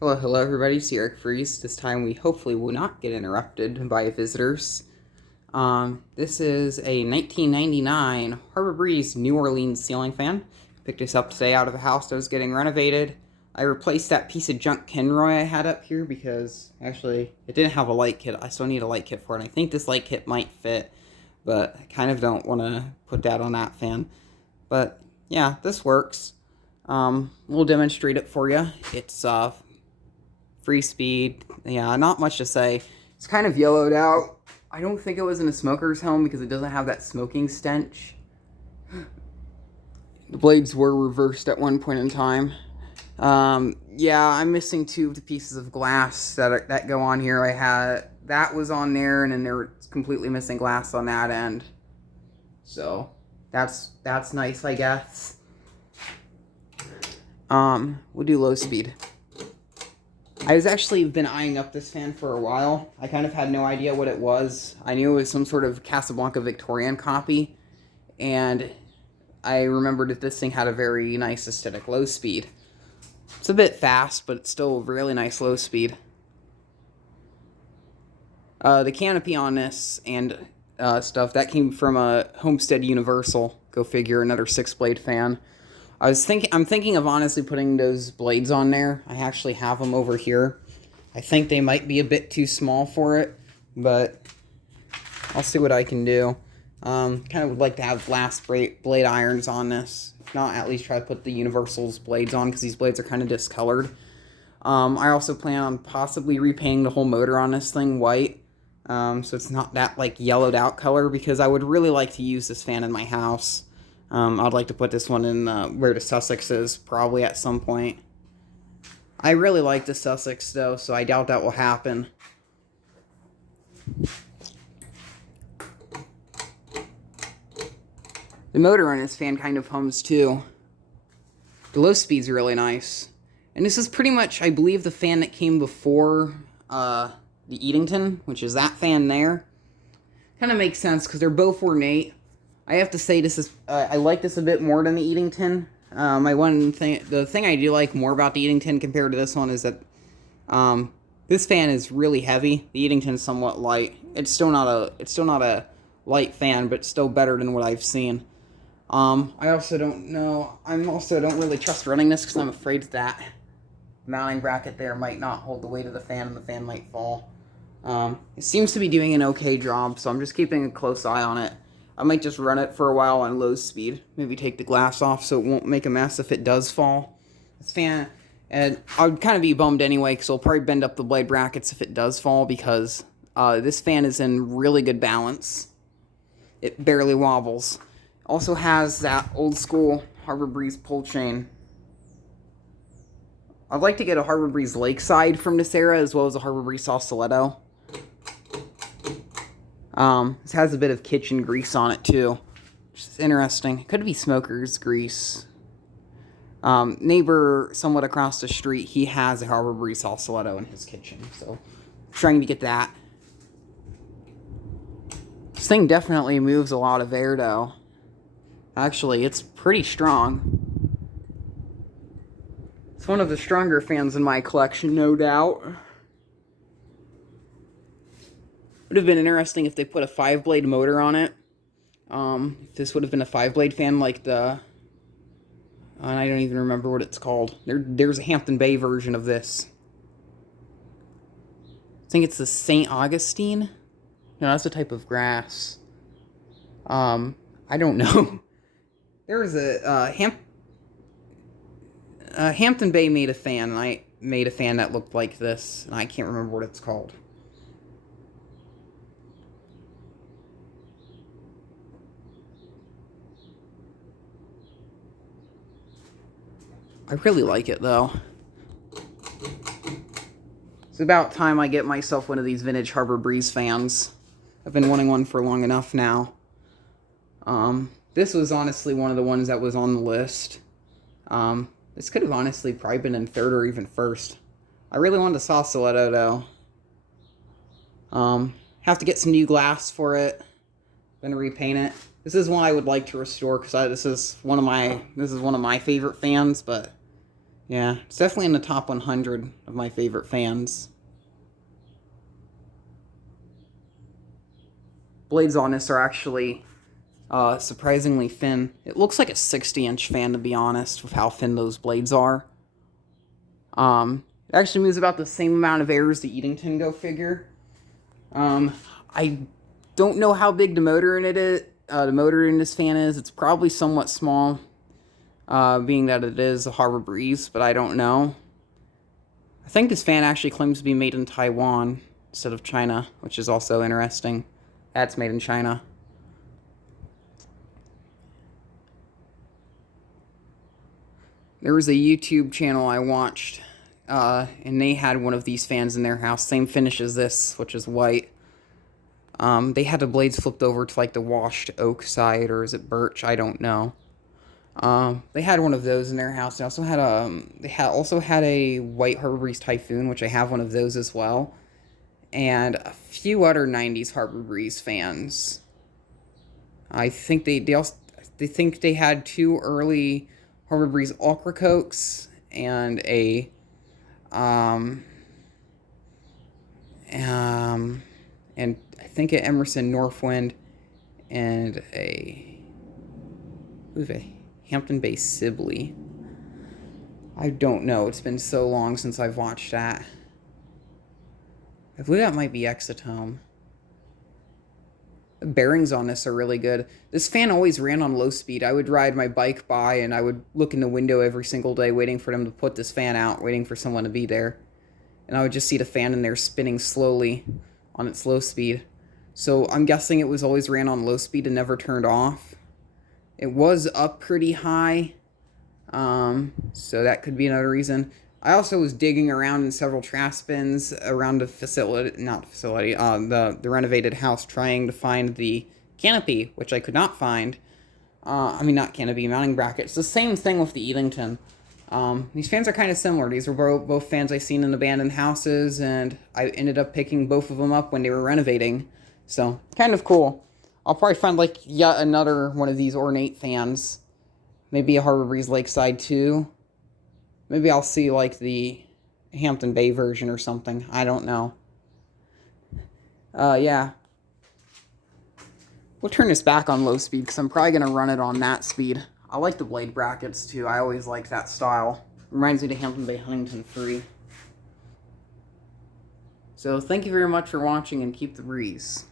Hello, hello everybody, it's Eric Freeze. This time we hopefully will not get interrupted by visitors. This is a 1999 Harbor Breeze New Orleans ceiling fan. Picked this up today out of a house that was getting renovated. I replaced that piece of junk Kenroy I had up here because actually it didn't have a light kit. I still need a light kit for it. And I think this light kit might fit, but I kind of don't want to put that on that fan. But yeah, this works. We'll demonstrate it for you. It's free speed. Yeah, not much to say. It's kind of yellowed out. I don't think it was in a smoker's home because it doesn't have that smoking stench. The blades were reversed at one point in time. Yeah, I'm missing two of the pieces of glass that go on here. That was on there, and then they're completely missing glass on that end. So that's nice, I guess. We'll do low speed. I was actually been eyeing up this fan for a while. I kind of had no idea what it was. I knew it was some sort of Casablanca Victorian copy, and I remembered that this thing had a very nice aesthetic low speed. It's a bit fast, but it's still really nice low speed. The canopy on this and stuff, that came from a Homestead Universal. Go figure, another 6-blade fan. I'm thinking of honestly putting those blades on there. I actually have them over here. I think they might be a bit too small for it, but I'll see what I can do. Kind of would like to have glass blade irons on this. If not, at least try to put the Universal's blades on because these blades are kind of discolored. I also plan on possibly repainting the whole motor on this thing white, so it's not that like yellowed out color, because I would really like to use this fan in my house. I'd like to put this one in where the Sussex is, probably at some point. I really like the Sussex, though, so I doubt that will happen. The motor on this fan kind of hums, too. The low speed's really nice. And this is pretty much, I believe, the fan that came before the Eatington, which is that fan there. Kind of makes sense, because they're both ornate. I have to say this is I like this a bit more than the Eatington. The thing I do like more about the Eatington compared to this one is that this fan is really heavy. The Eatington is somewhat light. It's still not a light fan, but still better than what I've seen. I also don't really trust running this because I'm afraid that mounting bracket there might not hold the weight of the fan and the fan might fall. It seems to be doing an okay job, so I'm just keeping a close eye on it. I might just run it for a while on low speed. Maybe take the glass off so it won't make a mess if it does fall. This fan, and I would kind of be bummed anyway because it'll probably bend up the blade brackets if it does fall, because this fan is in really good balance. It barely wobbles. Also has that old school Harbor Breeze pull chain. I'd like to get a Harbor Breeze Lakeside from this era, as well as a Harbor Breeze Sausalito. This has a bit of kitchen grease on it, too, which is interesting. It could be smoker's grease. Neighbor somewhat across the street, he has a Harbor Breeze Sausalito in his kitchen, so I'm trying to get that. This thing definitely moves a lot of air, though. Actually, it's pretty strong. It's one of the stronger fans in my collection, no doubt. Would have been interesting if they put a 5-blade motor on it. This would have been a 5-blade fan like the... I don't even remember what it's called. There's a Hampton Bay version of this. I think it's the St. Augustine? No, that's a type of grass. I don't know. There was Hampton Bay made a fan, and I made a fan that looked like this, and I can't remember what it's called. I really like it, though. It's about time I get myself one of these vintage Harbor Breeze fans. I've been wanting one for long enough now. This was honestly one of the ones that was on the list. This could have honestly probably been in third or even first. I really wanted a Sausalito, though. Have to get some new glass for it. Gonna repaint it. This is one I would like to restore because this is one of my favorite fans, but Yeah, it's definitely in the top 100 of my favorite fans. Blades on this are actually surprisingly thin. It looks like a 60-inch fan, to be honest, with how thin those blades are. It actually moves about the same amount of air as the Eatington, go figure. I don't know how big the motor in it is. The motor in this fan is. It's probably somewhat small, being that it is a Harbor Breeze, but I don't know. I think this fan actually claims to be made in Taiwan instead of China, which is also interesting. That's made in China. There was a YouTube channel I watched, and they had one of these fans in their house. Same finish as this, which is white. They had the blades flipped over to like the washed oak side, or is it birch? I don't know. They had one of those in their house. They also had a white Harbor Breeze Typhoon, which I have one of those as well, and a few other '90s Harbor Breeze fans. I think they think they had two early Harbor Breeze Ocracoques and a and I think an Emerson Northwind and a Hampton Bay Sibley. I don't know. It's been so long since I've watched that. I believe that might be Exotome. The bearings on this are really good. This fan always ran on low speed. I would ride my bike by and I would look in the window every single day waiting for them to put this fan out, waiting for someone to be there. And I would just see the fan in there spinning slowly on its low speed. So I'm guessing it was always ran on low speed and never turned off. It was up pretty high, so that could be another reason. I also was digging around in several trash bins around the the renovated house, trying to find the canopy, which I could not find. Not canopy, mounting brackets. The same thing with the Eatington. These fans are kind of similar. These were both fans I seen in abandoned houses, and I ended up picking both of them up when they were renovating. So, kind of cool. I'll probably find, like, yet another one of these ornate fans. Maybe a Harbor Breeze Lakeside too. Maybe I'll see, like, the Hampton Bay version or something. I don't know. Yeah. We'll turn this back on low speed, because I'm probably going to run it on that speed. I like the blade brackets, too. I always liked that style. Reminds me of Hampton Bay Huntington Free. So, thank you very much for watching, and keep the breeze.